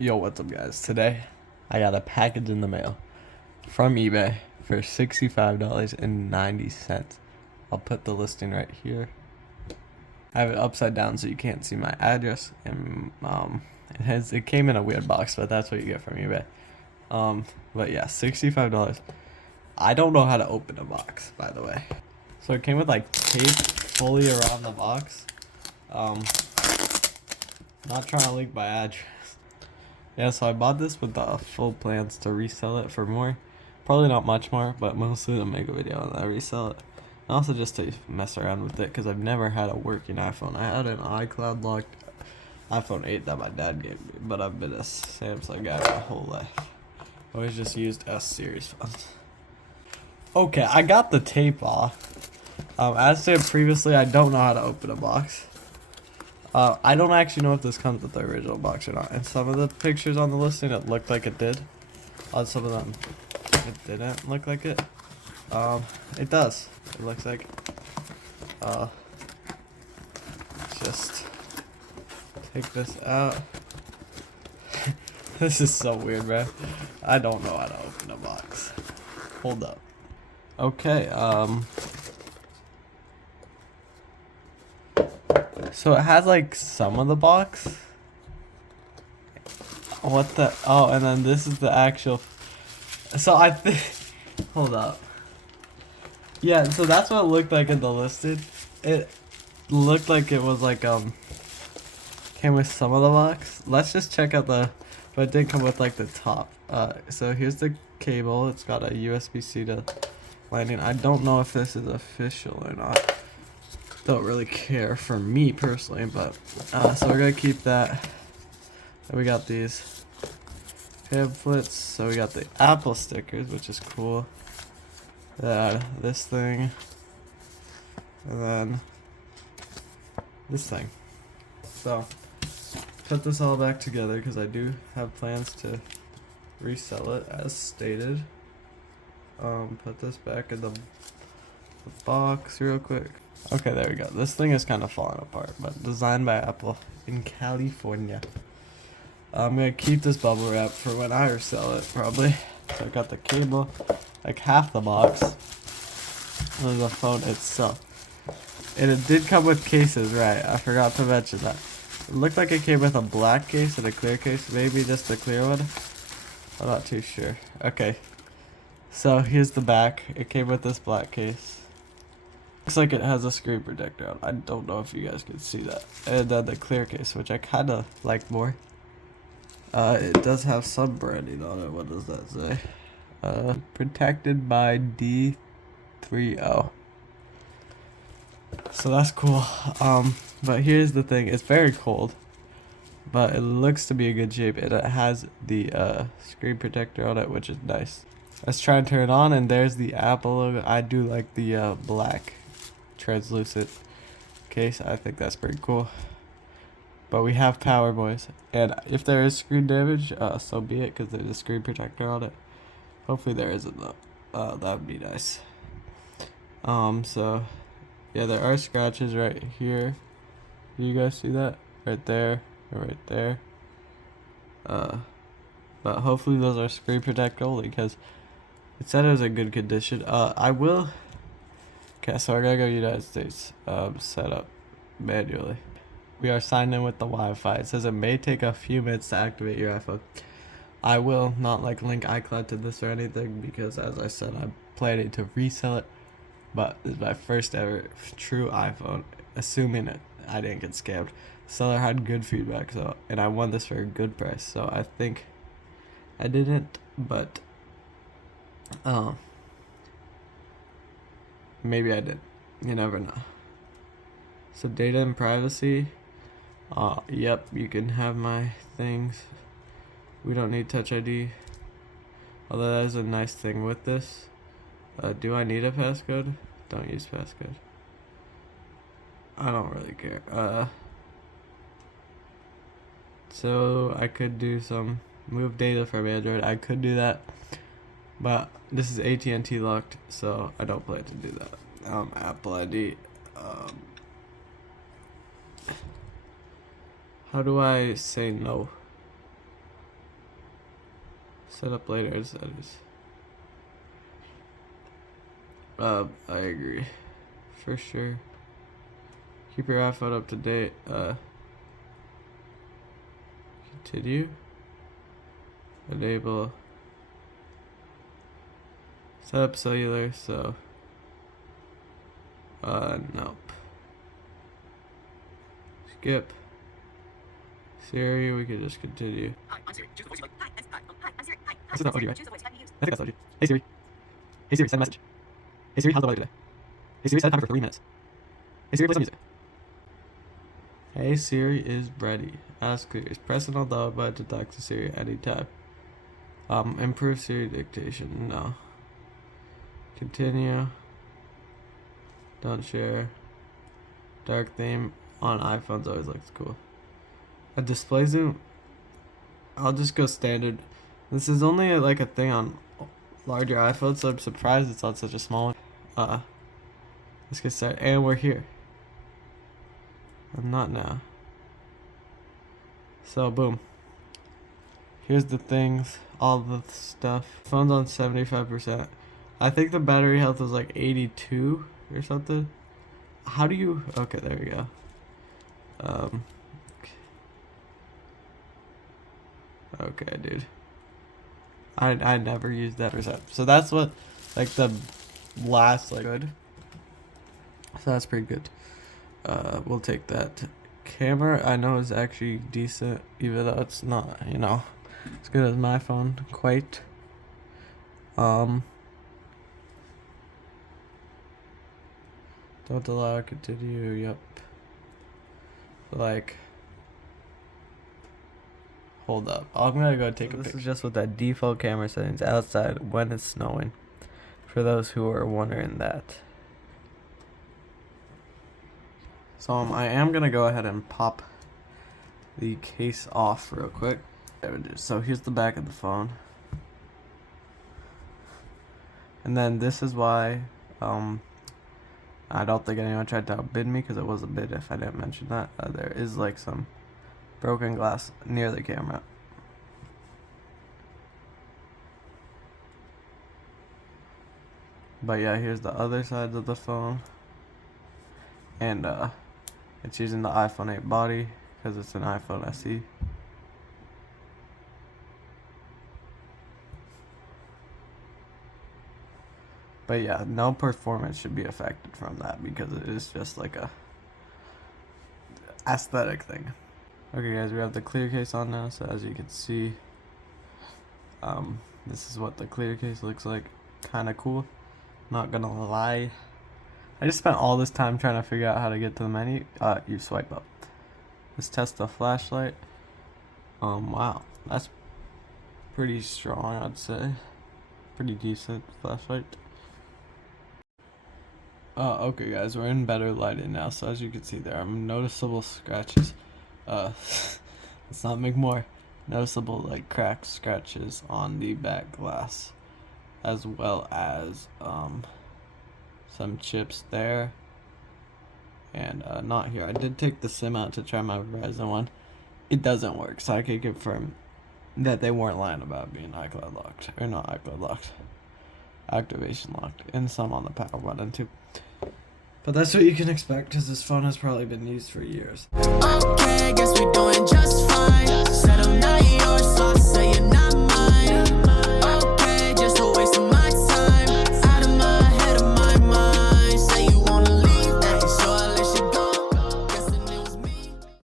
Yo, what's up, guys? Today, I got a package in the mail from eBay for $65.90. I'll put the listing right here. I have it upside down so you can't see my address, and it came in a weird box, but that's what you get from eBay. But yeah, $65. I don't know how to open a box, by the way. So it came with like tape fully around the box. Not trying to leak my address. Yeah, so I bought this with the full plans to resell it for more. Probably not much more, but mostly to make a video and then resell it. And also just to mess around with it, because I've never had a working iPhone. I had an iCloud locked iPhone 8 that my dad gave me, but I've been a Samsung guy my whole life. Always just used S series phones. Okay, I got the tape off. As said previously, I don't know how to open a box. I don't actually know if this comes with the original box or not. In some of the pictures on the listing, it looked like it did. On some of them, it didn't look like it. It does. It looks like, just take this out. This is so weird, bro. I don't know how to open a box. Hold up. Okay, so it has like some of the box. What the? Oh, and then this is the actual. So I think. Hold up. Yeah, so that's what it looked like in the listed. It looked like it was like came with some of the box. Let's just check out the. But it did come with like the top. So here's the cable. It's got a USB-C to lightning. I don't know if this is official or not. Don't really care for me personally, but so we're gonna keep that. And we got these pamphlets. So we got the Apple stickers, which is cool. This thing, and then this thing. So put this all back together because I do have plans to resell it as stated. Put this back in the box real quick. Okay, there we go. This thing is kind of falling apart, but designed by Apple in California. I'm gonna keep this bubble wrap for when I resell it, probably. So I got the cable, like half the box, and the phone itself. And it did come with cases, right? I forgot to mention that. It looked like it came with a black case and a clear case, maybe just a clear one. I'm not too sure. Okay. So here's the back. It came with this black case. Looks like it has a screen protector on. I don't know if you guys can see that. And then the clear case, which I kind of like more. It does have some branding on it. What does that say? Protected by D30. So that's cool. But here's the thing. It's very cold, but it looks to be a good shape, and it has the screen protector on it, which is nice. Let's try and turn it on, and there's the Apple logo. I do like the black translucent case. I think that's pretty cool. But we have power, boys. And if there is screen damage, so be it, because there's a screen protector on it. Hopefully there isn't, though. That would be nice. So, yeah, there are scratches right here. Do you guys see that? Right there, and right there. But hopefully those are screen protect only, because it said it was in good condition. I will. Okay, so I gotta go United States. Set up manually. We are signed in with the Wi-Fi. It says it may take a few minutes to activate your iPhone. I will not like link iCloud to this or anything because, as I said, I'm planning to resell it. But this is my first ever true iPhone, assuming I didn't get scammed. Seller had good feedback, so, and I won this for a good price. So I think I didn't, but maybe I did. You never know. So data and privacy. Yep, you can have my things. We don't need Touch ID. Although that is a nice thing with this. Do I need a passcode? Don't use passcode. I don't really care. So I could do some move data from Android. I could do that, but this is AT&T locked, so I don't plan to do that. Apple ID. How do I say no? Set up later as settings. I agree. For sure. Keep your iPhone up to date. Continue. Enable. Set up cellular, so. Nope. Skip. Siri, we could just continue. Hi, I'm Siri. Choose the voice you like. Hi, I'm Siri. Hi. This is not Logi, right? Choose the voice type you use. I think that's Logi. Hey Siri. Hey Siri, send a message. Hey Siri, how's the weather today? Hey Siri, set a timer for 3 minutes. Hey Siri, play some music. Hey Siri is ready. Ask queries. Press and hold the button to talk to Siri anytime. Improve Siri dictation. No. Continue. Don't share. Dark theme on iPhones always looks cool. A display zoom. I'll just go standard. This is only like a thing on larger iPhones, so I'm surprised it's on such a small one. Let's get started. And we're here. I'm not now. So boom. Here's the things, all the stuff. Phone's on 75%. I think the battery health was like 82 or something. How do you? Okay, there we go. Okay, dude. I never used that percent. So that's what, like the last like good. So that's pretty good. We'll take that. Camera I know is actually decent, even though it's not, you know, as good as my phone quite. Don't allow, continue, yep. Like, hold up. I'm gonna go take a picture. This is just with that default camera settings outside when it's snowing. For those who are wondering that. So I am gonna go ahead and pop the case off real quick. So here's the back of the phone. And then this is why I don't think anyone tried to outbid me, because it was a bid if I didn't mention that. There is like some broken glass near the camera. But yeah, here's the other sides of the phone. And it's using the iPhone 8 body because it's an iPhone SE. But yeah, no performance should be affected from that because it is just like a aesthetic thing. Okay guys, we have the clear case on now, so as you can see, this is what the clear case looks like. Kinda cool, not gonna lie. I just spent all this time trying to figure out how to get to the menu. You swipe up. Let's test the flashlight. Wow, that's pretty strong, I'd say. Pretty decent flashlight. Okay guys, we're in better lighting now, so as you can see there are noticeable scratches. Let's not make more. Noticeable like cracks, scratches on the back glass, as well as some chips there, and not here. I did take the SIM out to try my Verizon one. It doesn't work, so I can confirm that they weren't lying about being iCloud locked, or not iCloud locked, activation locked, and some on the power button too. But that's what you can expect, because this phone has probably been used for years. Okay, guess we doing just fine. Said I'm not